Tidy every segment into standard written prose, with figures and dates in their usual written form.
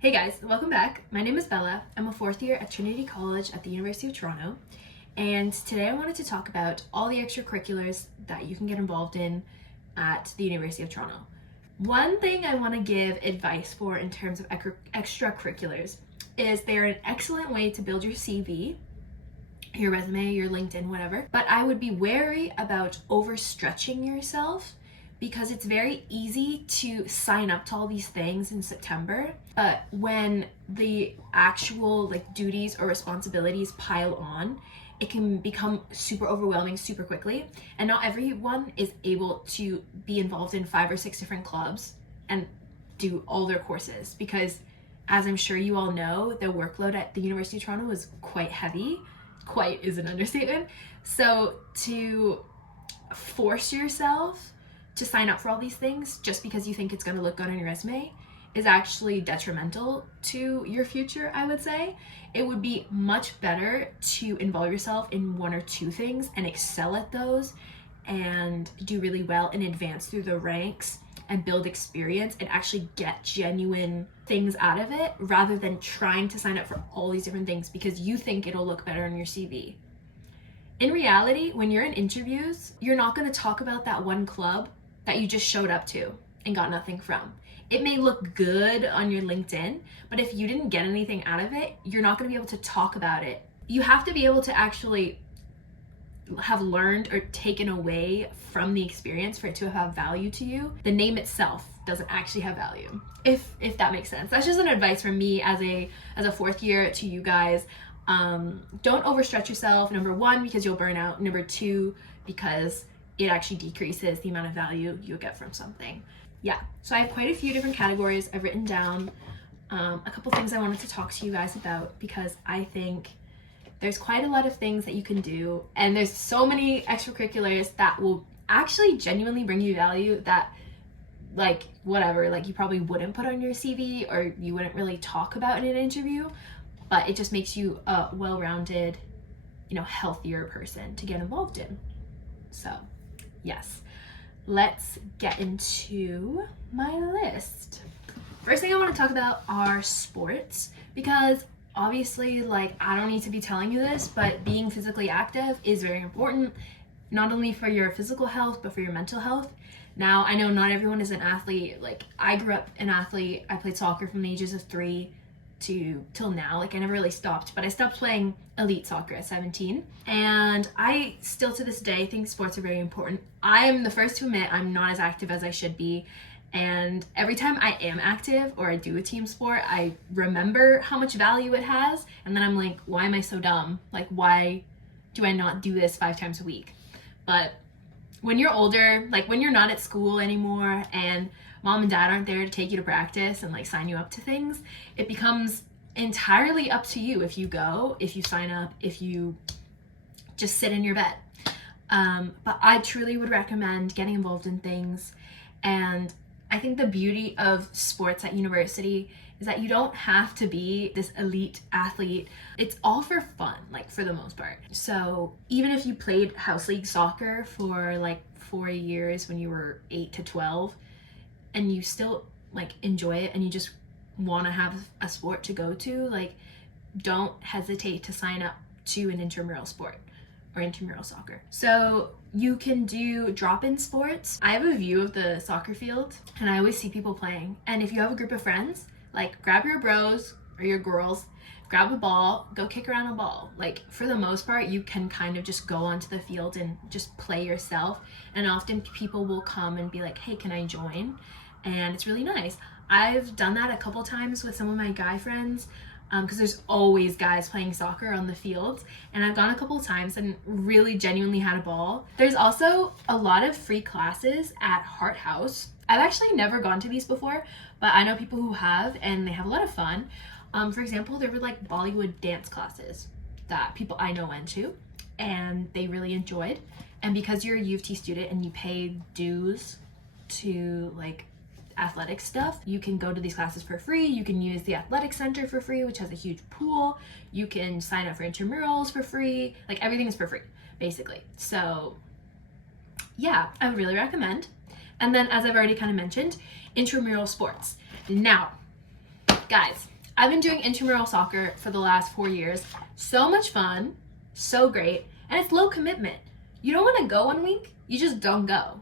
Hey guys, welcome back. My name is Bella. I'm a fourth year at Trinity College at the University of Toronto. And today I wanted to talk about all the extracurriculars that you can get involved in at the University of Toronto. One thing I want to give advice for in terms of extracurriculars is they're an excellent way to build your CV, your resume, your LinkedIn, whatever. But I would be wary about overstretching yourself because it's very easy to sign up to all these things in September, but when the actual duties or responsibilities pile on, it can become super overwhelming super quickly, and not everyone is able to be involved in 5 or 6 different clubs and do all their courses because, as I'm sure you all know, the workload at the University of Toronto is quite heavy. Quite is an understatement. So to force yourself to sign up for all these things just because you think it's going to look good on your resume is actually detrimental to your future, I would say. It would be much better to involve yourself in 1 or 2 things and excel at those and do really well and advance through the ranks and build experience and actually get genuine things out of it rather than trying to sign up for all these different things because you think it'll look better on your CV. In reality, when you're in interviews, you're not going to talk about that one club that you just showed up to and got nothing from. It may look good on your LinkedIn, but if you didn't get anything out of it, you're not going to be able to talk about it. You have to be able to actually have learned or taken away from the experience for it to have value to you. The name itself doesn't actually have value, if that makes sense. That's just an advice from me as a fourth year to you guys. Don't overstretch yourself, number 1, because you'll burn out. Number 2, because it actually decreases the amount of value you'll get from something. Yeah, so I have quite a few different categories I've written down. A couple things I wanted to talk to you guys about because I think there's quite a lot of things that you can do, and there's so many extracurriculars that will actually genuinely bring you value that you probably wouldn't put on your CV or you wouldn't really talk about in an interview, but it just makes you a well-rounded, healthier person to get involved in. So yes, let's get into my list. First thing I want to talk about are sports, because obviously, I don't need to be telling you this, but being physically active is very important, not only for your physical health, but for your mental health. Now, I know not everyone is an athlete. I grew up an athlete. I played soccer from the ages of 3 till now. I never really stopped, but I stopped playing elite soccer at 17. And I still to this day think sports are very important. I am the first to admit I'm not as active as I should be. And every time I am active or I do a team sport, I remember how much value it has. And then I'm like, why am I so dumb? Why do I not do this 5 times a week? But when you're older, when you're not at school anymore and mom and dad aren't there to take you to practice and sign you up to things, it becomes entirely up to you if you go, if you sign up, if you just sit in your bed. But I truly would recommend getting involved in things. And I think the beauty of sports at university is that you don't have to be this elite athlete. It's all for fun, for the most part. So even if you played house league soccer for 4 years when you were 8 to 12, and you still enjoy it and you just want to have a sport to go to, don't hesitate to sign up to an intramural sport or intramural soccer. So you can do drop-in sports. I have a view of the soccer field and I always see people playing. And if you have a group of friends, grab your bros or your girls, grab a ball, go kick around a ball. For the most part, you can kind of just go onto the field and just play yourself. And often people will come and be like, hey, can I join? And it's really nice. I've done that a couple times with some of my guy friends because there's always guys playing soccer on the fields, and I've gone a couple times and really genuinely had a ball. There's also a lot of free classes at Hart House. I've actually never gone to these before, but I know people who have, and they have a lot of fun. For example, there were Bollywood dance classes that people I know went to, and they really enjoyed. And because you're a U of T student and you pay dues to athletic stuff, you can go to these classes for free. You can use the athletic center for free, which has a huge pool. You can sign up for intramurals for free. Everything is for free, basically. So yeah, I would really recommend. And then, as I've already kind of mentioned, intramural sports. Now, Guys, I've been doing intramural soccer for the last 4 years. So much fun, so great, and it's low commitment. You don't want to go 1 week, you just don't go.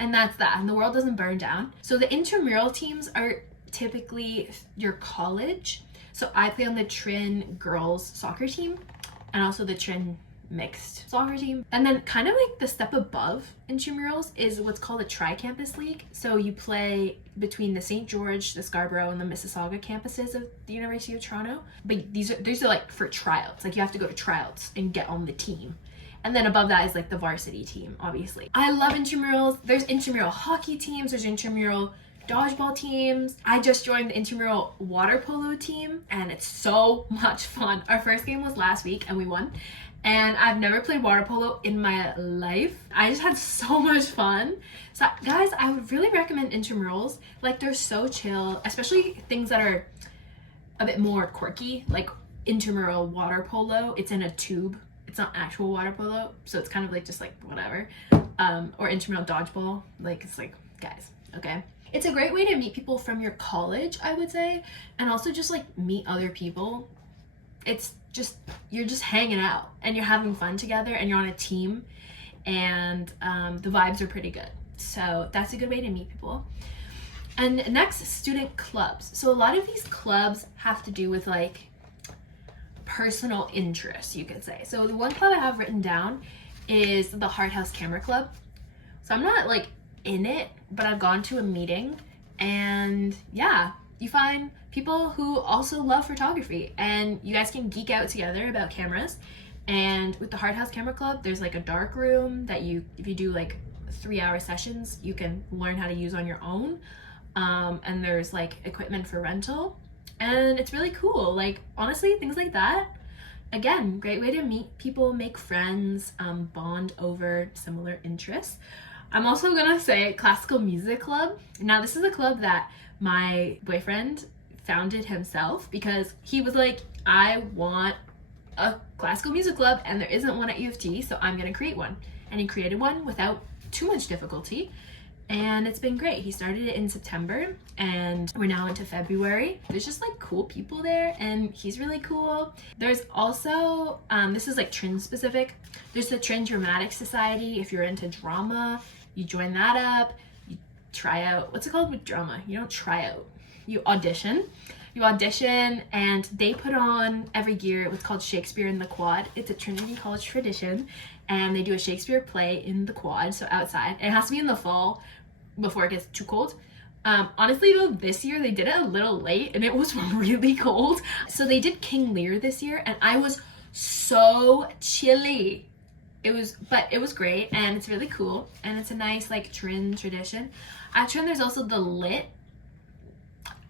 And that's that, and the world doesn't burn down. So the intramural teams are typically your college. So I play on the Trin girls soccer team and also the Trin mixed soccer team. And then kind of like the step above intramurals is what's called a tri-campus league. So you play between the St. George, the Scarborough, and the Mississauga campuses of the University of Toronto. But these are like for tryouts. Like you have to go to tryouts and get on the team. And then above that is like the varsity team, obviously. I love intramurals. There's intramural hockey teams, there's intramural dodgeball teams. I just joined the intramural water polo team and it's so much fun. Our first game was last week and we won. And I've never played water polo in my life. I just had so much fun. So guys, I would really recommend intramurals. Like they're so chill, especially things that are a bit more quirky, like intramural water polo. It's in a tube. It's not actual water polo, so it's kind of like just like whatever. Or intramural dodgeball. Like it's like, guys, okay. It's a great way to meet people from your college, I would say, and also just like meet other people. It's just, you're just hanging out and you're having fun together and you're on a team and the vibes are pretty good. So that's a good way to meet people. And next, student clubs. So a lot of these clubs have to do with like personal interests, you could say. So the one club I have written down is the Hart Camera Club. So I'm not like in it, but I've gone to a meeting and yeah, you find people who also love photography and you guys can geek out together about cameras. And with the Hart Camera Club, there's like a dark room that if you do like 3-hour sessions, you can learn how to use on your own. And there's like equipment for rental and it's really cool. Like honestly, things like that, again, great way to meet people, make friends, bond over similar interests. I'm also gonna say classical music club. Now this is a club that my boyfriend founded himself because he was like, I want a classical music club and there isn't one at U of T, so I'm gonna create one. And he created one without too much difficulty and it's been great. He started it in September and we're now into February. There's just like cool people there and he's really cool. There's also, this is like Trin specific, there's the Trin Dramatic Society. If you're into drama, you join that up, you try out, what's it called with drama? You don't try out, you audition. You audition and they put on every year what's called Shakespeare in the Quad. It's a Trinity College tradition and they do a Shakespeare play in the Quad, so outside. And it has to be in the fall before it gets too cold. Honestly though, this year they did it a little late and it was really cold. So they did King Lear this year and I was so chilly. It was great and it's really cool and it's a nice like Trin tradition. At Trin there's also the Lit.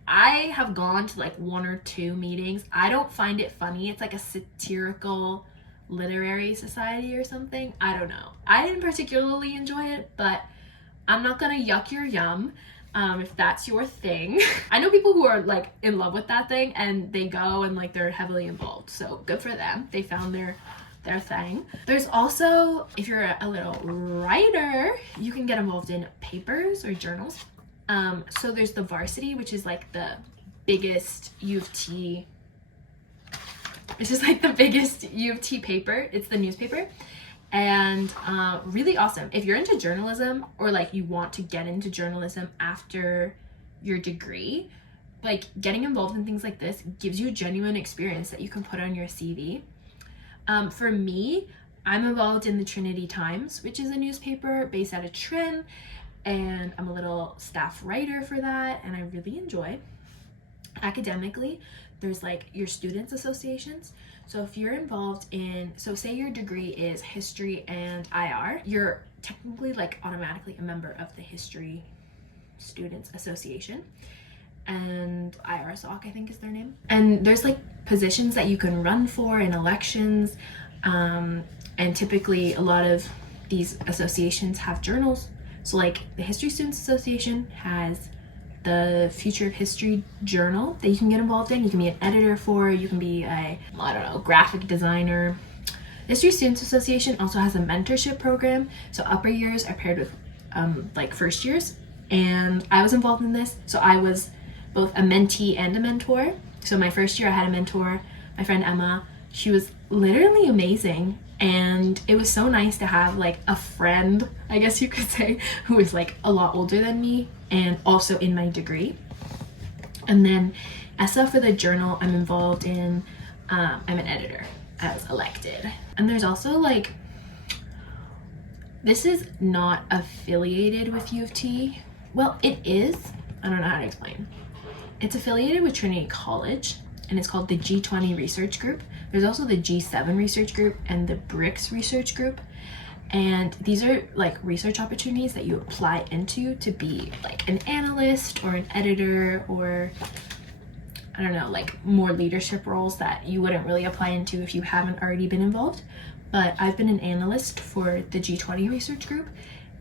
I have gone to like 1 or 2 meetings. I don't find it funny. It's like a satirical literary society or something. I don't know. I didn't particularly enjoy it, but I'm not gonna yuck your yum if that's your thing. I know people who are like in love with that thing and they go and like they're heavily involved. So good for them. They found their thing. There's also, if you're a little writer, you can get involved in papers or journals. So there's the Varsity, which is like the biggest U of T. It's just like the biggest U of T paper. It's the newspaper. And really awesome. If you're into journalism or like you want to get into journalism after your degree, like getting involved in things like this gives you a genuine experience that you can put on your CV. For me, I'm involved in the Trinity Times, which is a newspaper based out of Trin, and I'm a little staff writer for that, and I really enjoy. Academically, there's like your students associations. So if you're involved in, so say your degree is history and IR, you're technically like automatically a member of the History Students Association. And IRSOC, I think is their name. And there's like positions that you can run for in elections. And typically a lot of these associations have journals. So like the History Students Association has the Future of History journal that you can get involved in. You can be an editor for, you can be a, I don't know, graphic designer. The History Students Association also has a mentorship program. So upper years are paired with like first years. And I was involved in this. So I was both a mentee and a mentor. So my first year I had a mentor, my friend Emma. She was literally amazing, and it was so nice to have like a friend, I guess you could say, who was like a lot older than me and also in my degree. And then ESSA, for the journal I'm involved in, I'm an editor as elected. And there's also like, this is not affiliated with U of T. Well, it is. I don't know how to explain. It's affiliated with Trinity College, and it's called the G20 Research Group. There's also the G7 Research Group and the BRICS Research Group. And these are like research opportunities that you apply into to be like an analyst or an editor, or I don't know, like more leadership roles that you wouldn't really apply into if you haven't already been involved. But I've been an analyst for the G20 Research Group,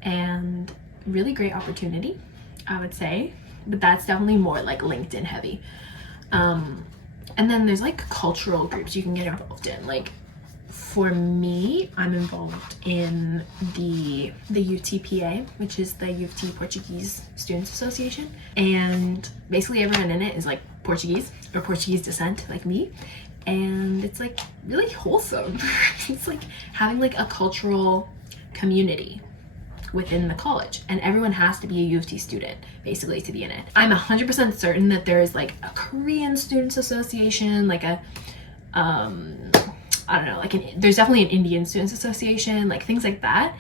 and really great opportunity, I would say. But that's definitely more like LinkedIn heavy. And then there's like cultural groups you can get involved in. Like for me, I'm involved in the UTPA, which is the U of T Portuguese Students Association. And basically everyone in it is like Portuguese or Portuguese descent like me. And it's like really wholesome. It's like having like a cultural community within the college, and everyone has to be a U of T student basically to be in it. I'm 100% certain that there is like a Korean Students Association, like a I don't know, like there's definitely an Indian Students Association, like things like that.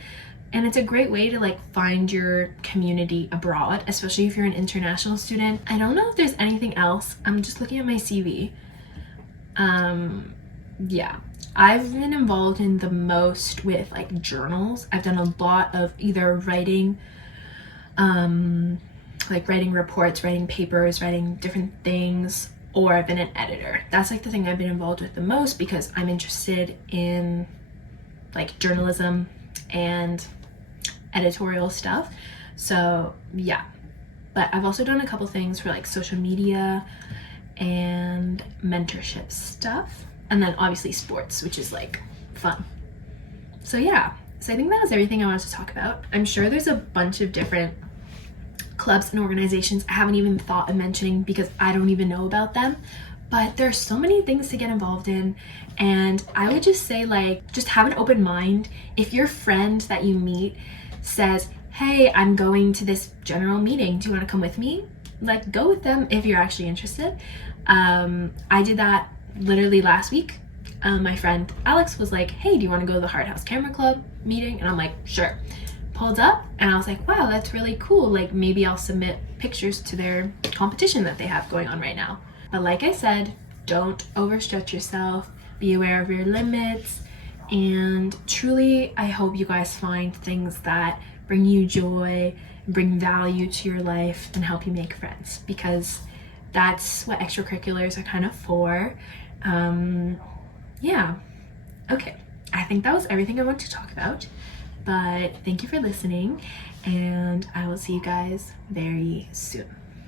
And it's a great way to like find your community abroad, especially if you're an international student. I don't know if there's anything else. I'm just looking at my CV. Yeah, I've been involved in the most with like journals. I've done a lot of either writing, like writing reports, writing papers, writing different things, or I've been an editor. That's like the thing I've been involved with the most because I'm interested in like journalism and editorial stuff. So yeah, but I've also done a couple things for like social media and mentorship stuff, and then obviously sports, which is like fun. So yeah, so I think that was everything I wanted to talk about. I'm sure there's a bunch of different clubs and organizations I haven't even thought of mentioning because I don't even know about them, but there's so many things to get involved in. And I would just say, like, just have an open mind. If your friend that you meet says, hey, I'm going to this general meeting, do you want to come with me? Like, go with them if you're actually interested. I did that literally last week. My friend Alex was like, hey, do you want to go to the Hart House Camera Club meeting? And I'm like, sure. Pulled up, and I was like, wow, that's really cool. Like, maybe I'll submit pictures to their competition that they have going on right now. But like I said, don't overstretch yourself. Be aware of your limits. And truly, I hope you guys find things that bring you joy, bring value to your life, and help you make friends, because that's what extracurriculars are kind of for. Yeah. Okay. I think that was everything I wanted to talk about. But thank you for listening, and I will see you guys very soon.